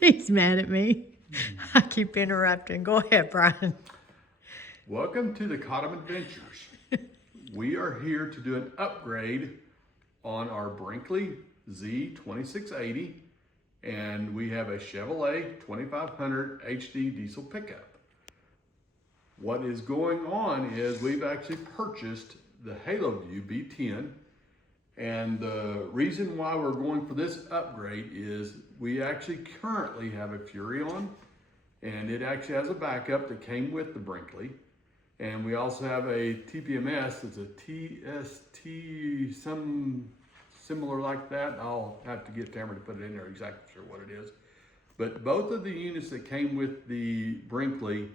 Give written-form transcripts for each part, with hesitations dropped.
He's mad at me. I keep interrupting. Go ahead, Brian. Welcome to the Cottom Adventures. We are here to do an upgrade on our Brinkley Z2680, and we have a Chevrolet 2500 HD diesel pickup. What is going on is we've actually purchased the Haloview BT10, and the reason why we're going for this upgrade is we actually currently have a Furrion, and it actually has a backup that came with the Brinkley. And we also have a TPMS, it's a TST, some similar like that. I'll have to get Tamara to put it in there, exactly sure what it is. But both of the units that came with the Brinkley,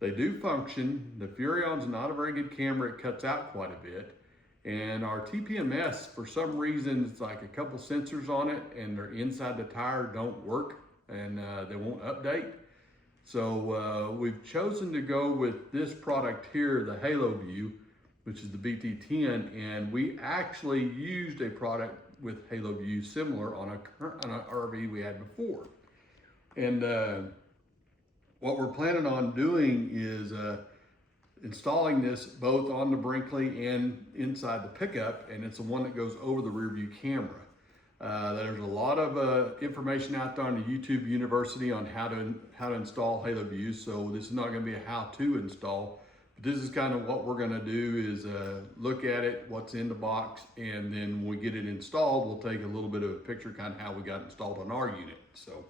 they do function. The Furrion's not a very good camera, it cuts out quite a bit. And our TPMS, for some reason, it's like a couple sensors on it and they're inside the tire don't work, and they won't update. So we've chosen to go with this product here, the Haloview, which is the BT10, and we actually used a product with Haloview similar on an RV we had before. And what we're planning on doing is installing this both on the Brinkley and inside the pickup, and it's the one that goes over the rear view camera. There's a lot of information out there on the YouTube University on how to install Haloview, so this is not going to be a how-to install. But this is kind of what we're going to do is look at it, what's in the box, and then when we get it installed, we'll take a little bit of a picture, kind of how we got installed on our unit. So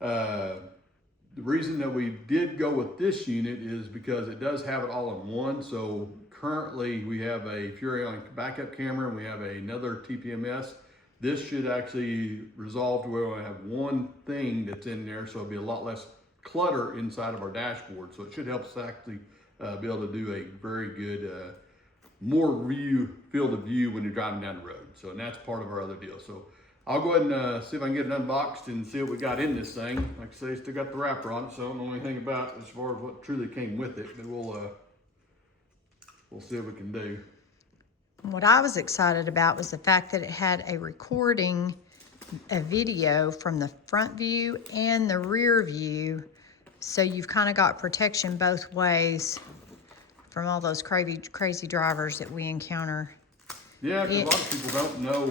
the reason that we did go with this unit is because it does have it all in one. So currently we have a Furrion backup camera and we have another TPMS. This should actually resolve to where we have one thing that's in there, so it'll be a lot less clutter inside of our dashboard. So it should help us actually be able to do a very good, more field of view when you're driving down the road. So, and that's part of our other deal. So I'll go ahead and see if I can get it unboxed and see what we got in this thing. Like I say, still got the wrapper on it, so I don't know anything about as far as what truly came with it, but we'll see what we can do. What I was excited about was the fact that it had a video from the front view and the rear view. So you've kind of got protection both ways from all those crazy drivers that we encounter. Yeah, because a lot of people don't know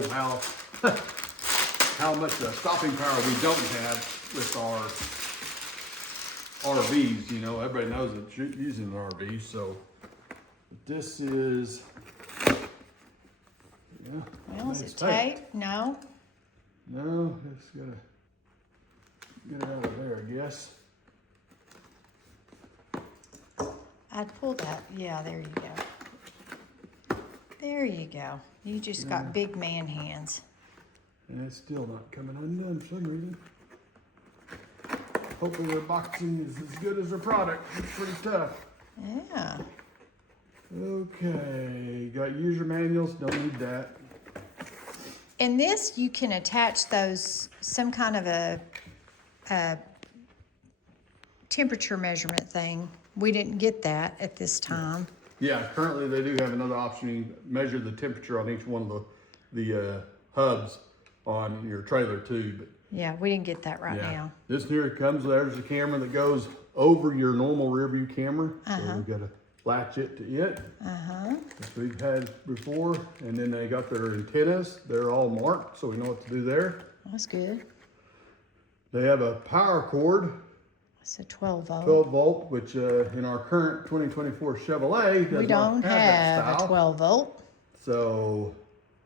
how much stopping power we don't have with our RVs. You know, everybody knows it's using an RV. So this is, yeah. Well, is it tape? No. No, it's gotta get it out of there, I guess. I'd pull that. Yeah, there you go. There you go. You just got big man hands. And it's still not coming undone for some reason. Hopefully their boxing is as good as their product. It's pretty tough. Yeah. Okay, got user manuals, don't need that. In this, you can attach those, some kind of a temperature measurement thing. We didn't get that at this time. Yeah, currently they do have another option. You can measure the temperature on each one of the hubs on your trailer too. But yeah, we didn't get that right now. This here comes, there's a camera that goes over your normal rear view camera. So we've got to latch it to it. As we've had before. And then they got their antennas. They're all marked, so we know what to do there. That's good. They have a power cord. It's a 12 volt. 12 volt, which in our current 2024 Chevrolet we don't have a 12 volt. So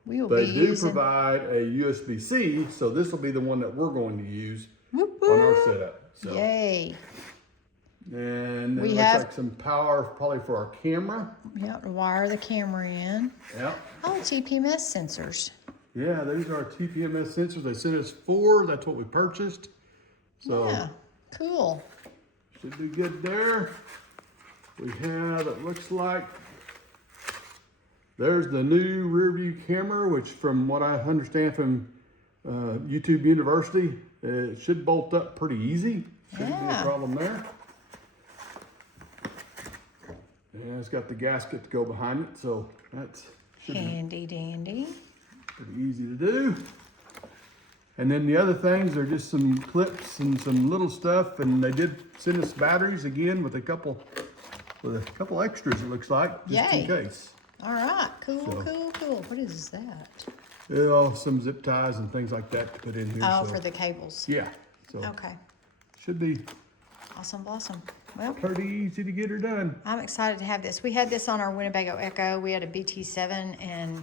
we will they do provide a USB-C, so this will be the one that we're going to use on our setup. So. Yay. And it looks like some power probably for our camera. Yeah, to wire the camera in. Yeah. Oh, TPMS sensors. Yeah, these are our TPMS sensors. They sent us 4. That's what we purchased. So yeah, cool. Should be good there. We have, it looks like, there's the new rear view camera, which from what I understand from YouTube University, it should bolt up pretty easy. Shouldn't be a problem there. And it's got the gasket to go behind it, so that's handy dandy. Pretty easy to do. And then the other things are just some clips and some little stuff, and they did send us batteries again with a couple extras, it looks like, just Yay. in case. All right, cool, So. cool. What is that? Some zip ties and things like that to put in here. Oh, so. for the cables. Yeah. So Okay. should be Awesome, blossom. Well, pretty easy to get her done. I'm excited to have this. We had this on our Winnebago Echo. We had a BT7, and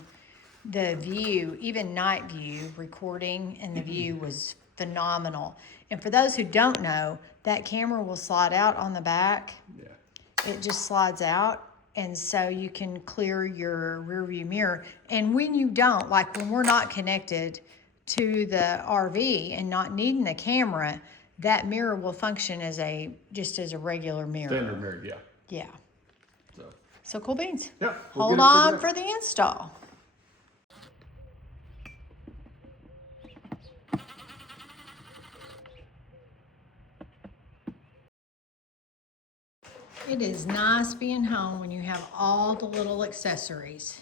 the view, even night view recording, and the view was phenomenal. And for those who don't know, that camera will slide out on the back. Yeah. It just slides out, and so you can clear your rear view mirror. And when you don't, like when we're not connected to the RV and not needing the camera, that mirror will function as just as a regular mirror. Standard mirror, yeah. Yeah. So. So cool beans. Yeah. Hold on for the install. It is nice being home when you have all the little accessories.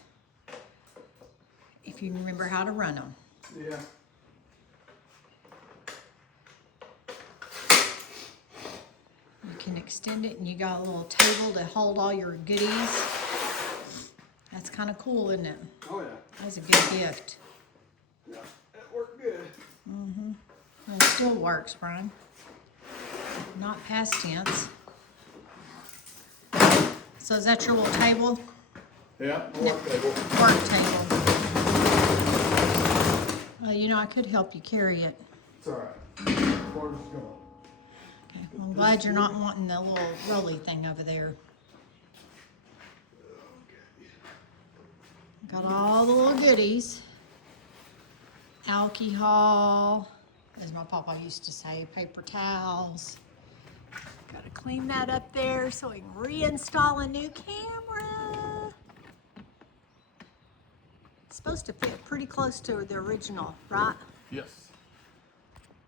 If you remember how to run them. Yeah. You can extend it, and you got a little table to hold all your goodies. That's kind of cool, isn't it? Oh yeah. That's a good gift. Yeah. That worked good. And it still works, Brian. Not past tense. So is that your little table? Yeah. Work table. Work table. You know, I could help you carry it. It's all right. As far as it's going. Okay. Well, I'm glad you're not wanting the little rolly thing over there. Got all the little goodies. Alcohol, as my papa used to say, paper towels. Got to clean that up there so we can reinstall a new camera. It's supposed to fit pretty close to the original, right? Yes.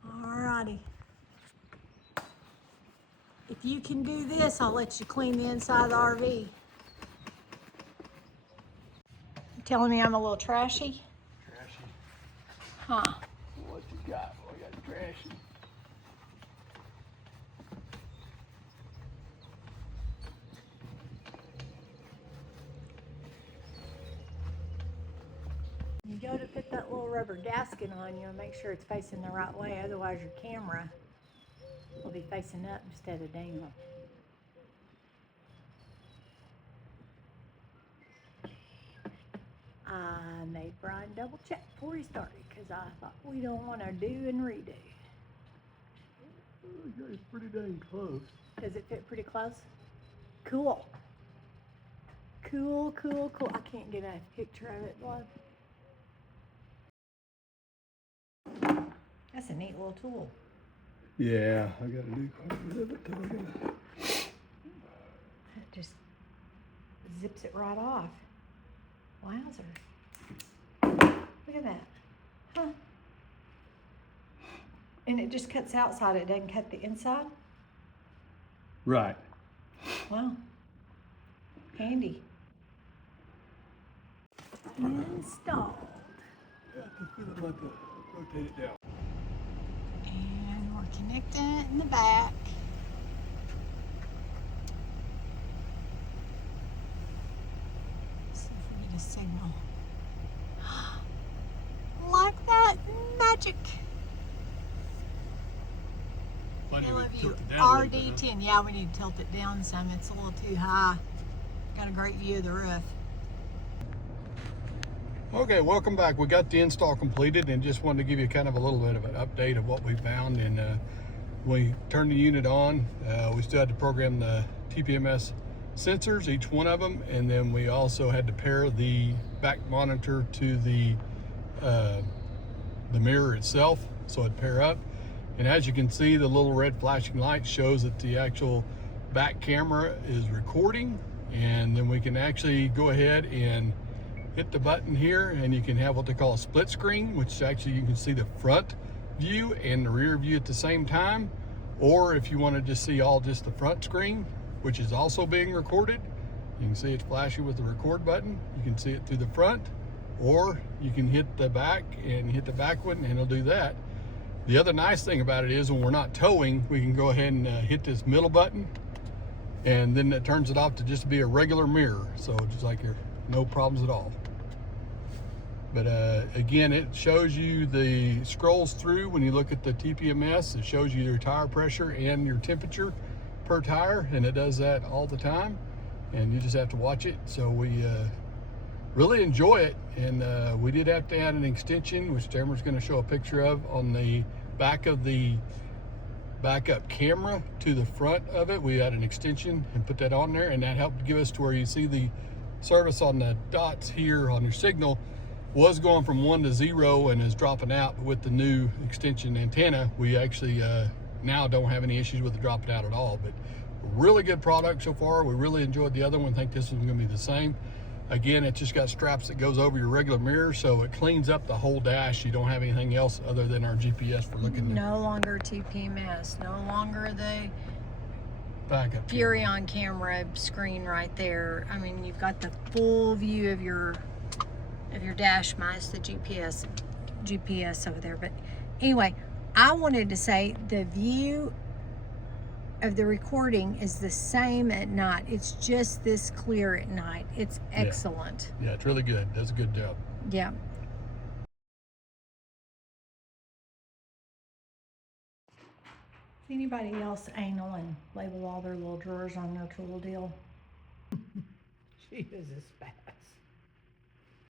Alrighty. If you can do this, I'll let you clean the inside of the RV. You telling me I'm a little trashy? Trashy. Huh. What you got? Oh, I got trashy. You go to put that little rubber gasket on you and make sure it's facing the right way, otherwise your camera will be facing up instead of down. I made Brian double check before he started because I thought we don't want to do and redo. It's pretty dang close. Does it fit pretty close? Cool. Cool. I can't get a picture of it, love. That's a neat little tool. Yeah, I got to do quite a bit of it till I gotta. It just zips it right off. Wowzer. Look at that. Huh. And it just cuts outside, it doesn't cut the inside? Right. Wow. Handy. Installed. Yeah, I can feel it like to rotate it down. And we're connecting it in the back. See if we get a signal. Like that, magic. Haloview RD10. Yeah, we need to tilt it down some. It's a little too high. Got a great view of the roof. Okay, welcome back. We got the install completed and just wanted to give you kind of a little bit of an update of what we found. And we turned the unit on. We still had to program the TPMS sensors, each one of them, and then we also had to pair the back monitor to the mirror itself, so it'd pair up. And as you can see, the little red flashing light shows that the actual back camera is recording, and then we can actually go ahead and hit the button here, and you can have what they call a split screen, which actually you can see the front view and the rear view at the same time. Or if you want to just see just the front screen, which is also being recorded, you can see it's flashing with the record button. You can see it through the front, or you can hit the back and hit the back one and it'll do that. The other nice thing about it is when we're not towing, we can go ahead and hit this middle button, and then it turns it off to just be a regular mirror. So just like your no problems at all. But again, it shows you scrolls through when you look at the TPMS. It shows you your tire pressure and your temperature per tire, and it does that all the time. And you just have to watch it. So we really enjoy it. And we did have to add an extension, which Tamara's going to show a picture of, on the back of the backup camera to the front of it. We had an extension and put that on there, and that helped give us to where you see the service on the dots here on your signal was going from 1 to 0 and is dropping out. But with the new extension antenna, we actually now don't have any issues with it dropping out at all. But really good product so far. We really enjoyed the other one. I think this one's going to be the same. Again, it's just got straps that goes over your regular mirror, so it cleans up the whole dash. You don't have anything else other than our GPS for looking. No longer TPMS, no longer the backup Fury on camera screen right there. I mean, you've got the full view of your dash minus the GPS over there. But anyway, I wanted to say the view of the recording is the same at night. It's just this clear at night. It's excellent. Yeah, it's really good. Does a good job. Yeah. Anybody else anal and label all their little drawers on their tool deal? She is a spaz.